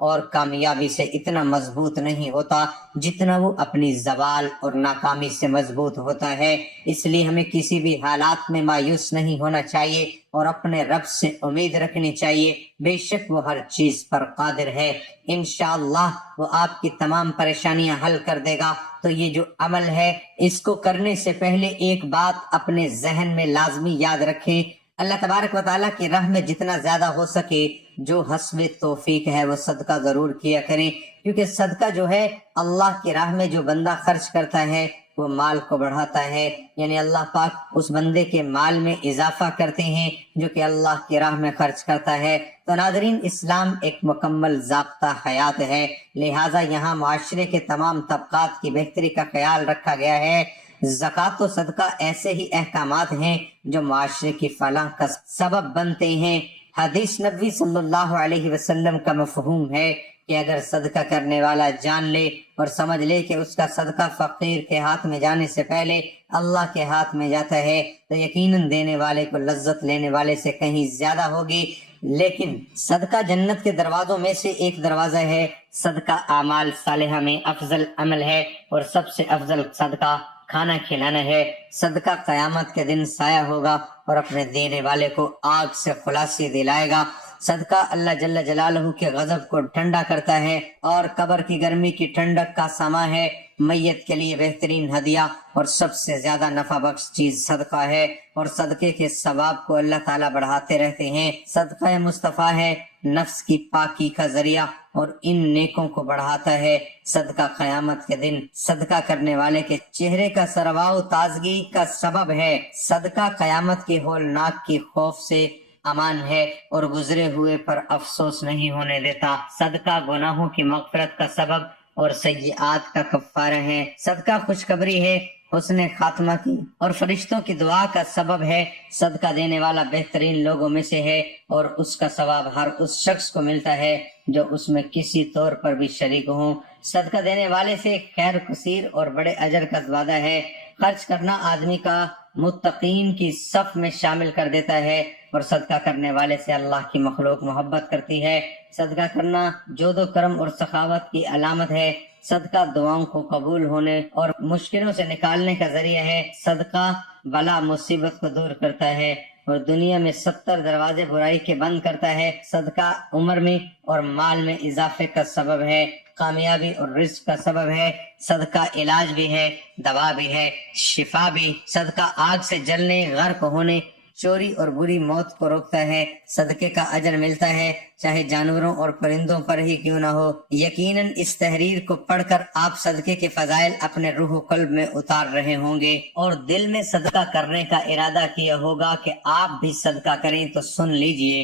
اور کامیابی سے اتنا مضبوط نہیں ہوتا جتنا وہ اپنی زوال اور ناکامی سے مضبوط ہوتا ہے۔ اس لیے ہمیں کسی بھی حالات میں مایوس نہیں ہونا چاہیے اور اپنے رب سے امید رکھنی چاہیے، بے شک وہ ہر چیز پر قادر ہے، انشاءاللہ وہ آپ کی تمام پریشانیاں حل کر دے گا۔ تو یہ جو عمل ہے اس کو کرنے سے پہلے ایک بات اپنے ذہن میں لازمی یاد رکھیں، اللہ تبارک و تعالیٰ کی راہ میں جتنا زیادہ ہو سکے جو حسب توفیق ہے وہ صدقہ ضرور کیا کریں، کیونکہ صدقہ جو ہے اللہ کی راہ میں جو بندہ خرچ کرتا ہے وہ مال کو بڑھاتا ہے، یعنی اللہ پاک اس بندے کے مال میں اضافہ کرتے ہیں جو کہ اللہ کی راہ میں خرچ کرتا ہے۔ تو ناظرین، اسلام ایک مکمل ضابطہ حیات ہے، لہٰذا یہاں معاشرے کے تمام طبقات کی بہتری کا خیال رکھا گیا ہے۔ زکوٰۃ و صدقہ ایسے ہی احکامات ہیں جو معاشرے کی فلاح کا سبب بنتے ہیں۔ حدیث نبوی صلی اللہ علیہ وسلم کا مفہوم ہے کہ اگر صدقہ کرنے والا جان لے اور سمجھ لے کہ اس کا صدقہ فقیر کے ہاتھ میں جانے سے پہلے اللہ کے ہاتھ میں جاتا ہے تو یقیناً دینے والے کو لذت لینے والے سے کہیں زیادہ ہوگی۔ لیکن صدقہ جنت کے دروازوں میں سے ایک دروازہ ہے۔ صدقہ اعمال صالحہ میں افضل عمل ہے اور سب سے افضل صدقہ کھانا کھلانا ہے۔ صدقہ قیامت کے دن سایہ ہوگا اور اپنے دینے والے کو آگ سے خلاصی دلائے گا۔ صدقہ اللہ جل جلالہ کے غضب کو ٹھنڈا کرتا ہے اور قبر کی گرمی کی ٹھنڈک کا سامان ہے۔ میت کے لیے بہترین ہدیہ اور سب سے زیادہ نفع بخش چیز صدقہ ہے، اور صدقے کے ثواب کو اللہ تعالیٰ بڑھاتے رہتے ہیں۔ صدقہ مصطفیٰ ہے نفس کی پاکی کا ذریعہ اور ان نیکوں کو بڑھاتا ہے۔ صدقہ قیامت کے دن صدقہ کرنے والے کے چہرے کا سروا و تازگی کا سبب ہے۔ صدقہ قیامت کی ہولناک کی خوف سے امان ہے اور گزرے ہوئے پر افسوس نہیں ہونے دیتا۔ صدقہ گناہوں کی مغفرت کا سبب اور سیئات کا کفارہ ہے۔ صدقہ خوشخبری ہے حسن خاتمہ کی اور فرشتوں کی دعا کا سبب ہے۔ صدقہ دینے والا بہترین لوگوں میں سے ہے اور اس کا ثواب ہر اس شخص کو ملتا ہے جو اس میں کسی طور پر بھی شریک ہوں۔ صدقہ دینے والے سے خیر کثیر اور بڑے اجر کا وعدہ ہے۔ خرچ کرنا آدمی کا متقین کی صف میں شامل کر دیتا ہے اور صدقہ کرنے والے سے اللہ کی مخلوق محبت کرتی ہے۔ صدقہ کرنا جود و کرم اور سخاوت کی علامت ہے۔ صدقہ دعاؤں کو قبول ہونے اور مشکلوں سے نکالنے کا ذریعہ ہے۔ صدقہ بلا مصیبت کو دور کرتا ہے اور دنیا میں 70 دروازے برائی کے بند کرتا ہے۔ صدقہ عمر میں اور مال میں اضافے کا سبب ہے، کامیابی اور رزق کا سبب ہے۔ صدقہ علاج بھی ہے، دوا بھی ہے، شفا بھی۔ صدقہ آگ سے جلنے، غرق ہونے، چوری اور بری موت کو روکتا ہے۔ صدقے کا اجر ملتا ہے چاہے جانوروں اور پرندوں پر ہی کیوں نہ ہو۔ یقیناً اس تحریر کو پڑھ کر آپ صدقے کے فضائل اپنے روح و قلب میں اتار رہے ہوں گے اور دل میں صدقہ کرنے کا ارادہ کیا ہوگا کہ آپ بھی صدقہ کریں۔ تو سن لیجئے،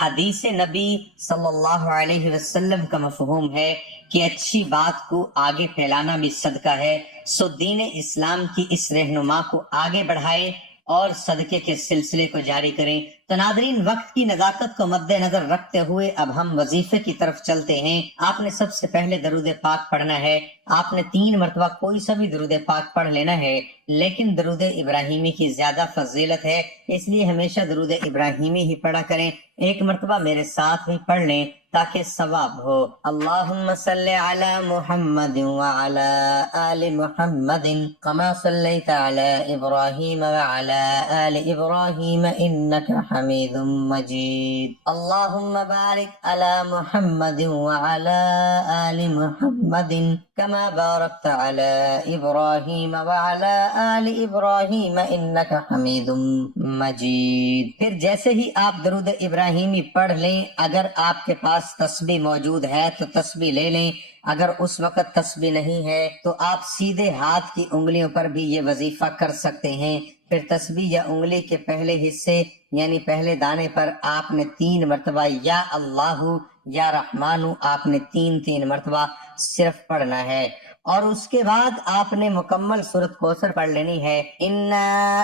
حدیث نبی صلی اللہ علیہ وسلم کا مفہوم ہے کہ اچھی بات کو آگے پھیلانا بھی صدقہ ہے۔ سو دین اسلام کی اس رہنما کو آگے بڑھائے اور صدقے کے سلسلے کو جاری کریں۔ تو ناظرین، وقت کی نزاکت کو مد نظر رکھتے ہوئے اب ہم وظیفے کی طرف چلتے ہیں۔ آپ نے سب سے پہلے درود پاک پڑھنا ہے۔ آپ نے 3 مرتبہ کوئی سا بھی درود پاک پڑھ لینا ہے، لیکن درود ابراہیمی کی زیادہ فضیلت ہے، اس لیے ہمیشہ درود ابراہیمی ہی پڑھا کریں۔ 1 مرتبہ میرے ساتھ بھی پڑھ لیں تاکہ ثواب ہو۔ اللہم صلی علی محمد وعلی آل محمد کما صلیت علی ابراہیم وعلی آل ابراہیم انک حمید مجید۔ اللہم بارک علی محمد وعلی آل محمد کما بارکت علی ابراہیم وعلی آل ابراہیم انک حمید مجید۔ پھر جیسے ہی آپ درود ابراہیمی پڑھ لیں، اگر آپ کے پاس تسبیح موجود ہے تو تسبیح لے لیں، اگر اس وقت تسبیح نہیں ہے تو آپ سیدھے ہاتھ کی انگلیوں پر بھی یہ وظیفہ کر سکتے ہیں۔ پھر تسبیح یا انگلی کے پہلے حصے یعنی پہلے دانے پر آپ نے 3 مرتبہ یا اللہ یا رحمان آپ نے 3 مرتبہ صرف پڑھنا ہے، اور اس کے بعد آپ نے مکمل سورۃ کوثر پڑھ لینی ہے۔ انا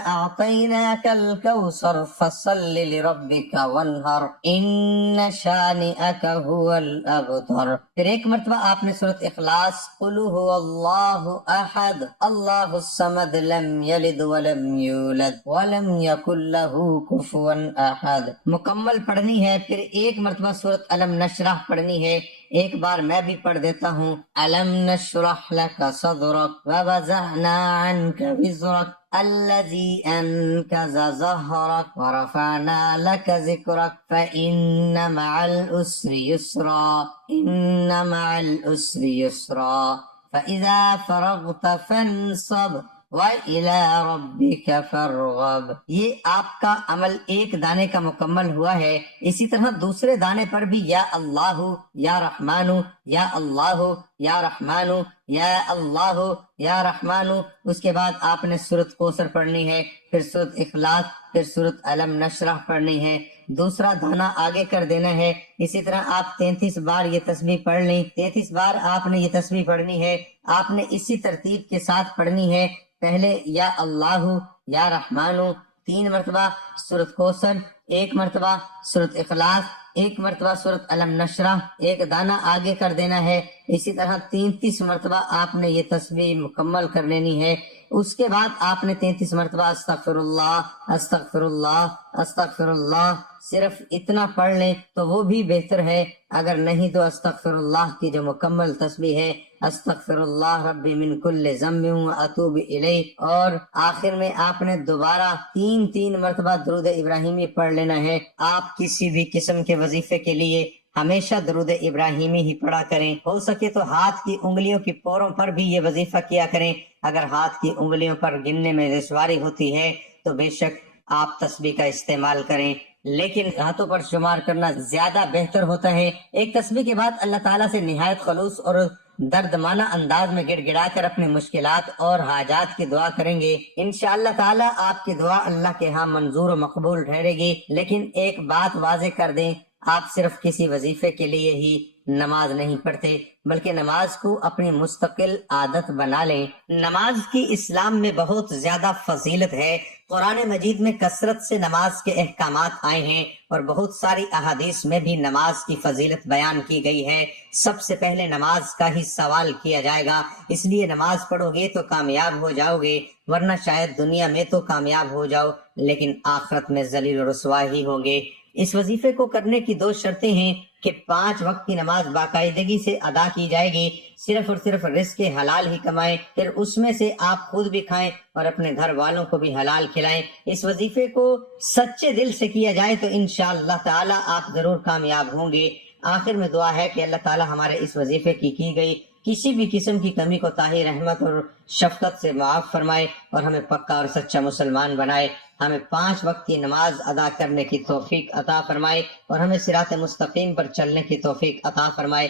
اعطیناک الکوثر فصل لربک وانحر ان شانئک هو الابتر۔ پھر 1 مرتبہ آپ نے سورۃ اخلاص، قل هو اللہ احد اللہ الصمد لم یلد ولم یولد ولم یکن له کفوا احد مکمل پڑھنی ہے۔ پھر 1 مرتبہ سورۃ الم نشرح پڑھنی ہے۔ ایک بار میں بھی پڑھ دیتا ہوں. الم نشرح لك صدرك ووضعنا عنك وزرك الذي انقض ظهرك ورفعنا لك ذكرك فإن مع العسر يسرا إن مع العسر يسرا فإذا فرغت فانصب وَإِلَىٰ رَبِّكَ فَارْغَب. یہ آپ کا عمل ایک دانے کا مکمل ہوا ہے. اسی طرح دوسرے دانے پر بھی یا اللہ یا رحمانو یا اللہ یا رحمانو یا اللہ یا رحمانو. اس کے بعد آپ نے سورۃ کوثر پڑھنی ہے، پھر سورۃ اخلاص، پھر سورۃ الم نشرح پڑھنی ہے. دوسرا دانہ آگے کر دینا ہے. اسی طرح آپ 33 بار یہ تسبیح پڑھ لیں. 33 بار آپ نے یہ تسبیح پڑھنی ہے. آپ نے اسی ترتیب کے ساتھ پڑھنی ہے. پہلے یا اللہ یا رحمانو 3 مرتبہ سورۃ کوثر، 1 مرتبہ سورۃ اخلاص، 1 مرتبہ سورۃ الم نشرح، ایک دانہ آگے کر دینا ہے. اسی طرح 33 مرتبہ آپ نے یہ تسبیح مکمل کر لینی ہے. اس کے بعد آپ نے 33 مرتبہ استغفر اللہ استغفر اللہ استغفر اللہ صرف اتنا پڑھ لیں تو وہ بھی بہتر ہے. اگر نہیں تو استغفر اللہ کی جو مکمل تسبیح ہے استغفر اللہ ربی من کل ذنب واتوب الیہ، اور آخر میں آپ نے دوبارہ 3 مرتبہ درود ابراہیمی پڑھ لینا ہے. آپ کسی بھی قسم کے وظیفے کے لیے ہمیشہ درود ابراہیمی ہی پڑھا کریں. ہو سکے تو ہاتھ کی انگلیوں کی پوروں پر بھی یہ وظیفہ کیا کریں. اگر ہاتھ کی انگلیوں پر گننے میں دشواری ہوتی ہے تو بے شک آپ تسبیح کا استعمال کریں، لیکن ہاتھوں پر شمار کرنا زیادہ بہتر ہوتا ہے. ایک تسبیح کے بعد اللہ تعالیٰ سے نہایت خلوص اور دردمانہ انداز میں گڑ گڑا کر اپنے مشکلات اور حاجات کی دعا کریں گے. انشاءاللہ تعالیٰ آپ کی دعا اللہ کے ہاں منظور و مقبول ٹھہرے گی. لیکن ایک بات واضح کر دیں، آپ صرف کسی وظیفے کے لیے ہی نماز نہیں پڑھتے بلکہ نماز کو اپنی مستقل عادت بنا لیں. نماز کی اسلام میں بہت زیادہ فضیلت ہے. قرآن مجید میں کثرت سے نماز کے احکامات آئے ہیں اور بہت ساری احادیث میں بھی نماز کی فضیلت بیان کی گئی ہے. سب سے پہلے نماز کا ہی سوال کیا جائے گا، اس لیے نماز پڑھو گے تو کامیاب ہو جاؤ گے، ورنہ شاید دنیا میں تو کامیاب ہو جاؤ لیکن آخرت میں ذلیل و رسوا ہی ہوں گے. اس وظیفے کو کرنے کی 2 شرطیں ہیں کہ 5 وقت کی نماز باقاعدگی سے ادا کی جائے گی، صرف اور صرف رزق حلال ہی کمائیں، پھر اس میں سے آپ خود بھی کھائیں اور اپنے گھر والوں کو بھی حلال کھلائیں. اس وظیفے کو سچے دل سے کیا جائے تو انشاءاللہ تعالی آپ ضرور کامیاب ہوں گے. آخر میں دعا ہے کہ اللہ تعالی ہمارے اس وظیفے کی گئی کسی بھی قسم کی کمی کو تاہی رحمت اور شفقت سے معاف فرمائے اور ہمیں پکا اور سچا مسلمان بنائے. ہمیں 5 وقت کی نماز ادا کرنے کی توفیق عطا فرمائے اور ہمیں صراط مستقیم پر چلنے کی توفیق عطا فرمائے.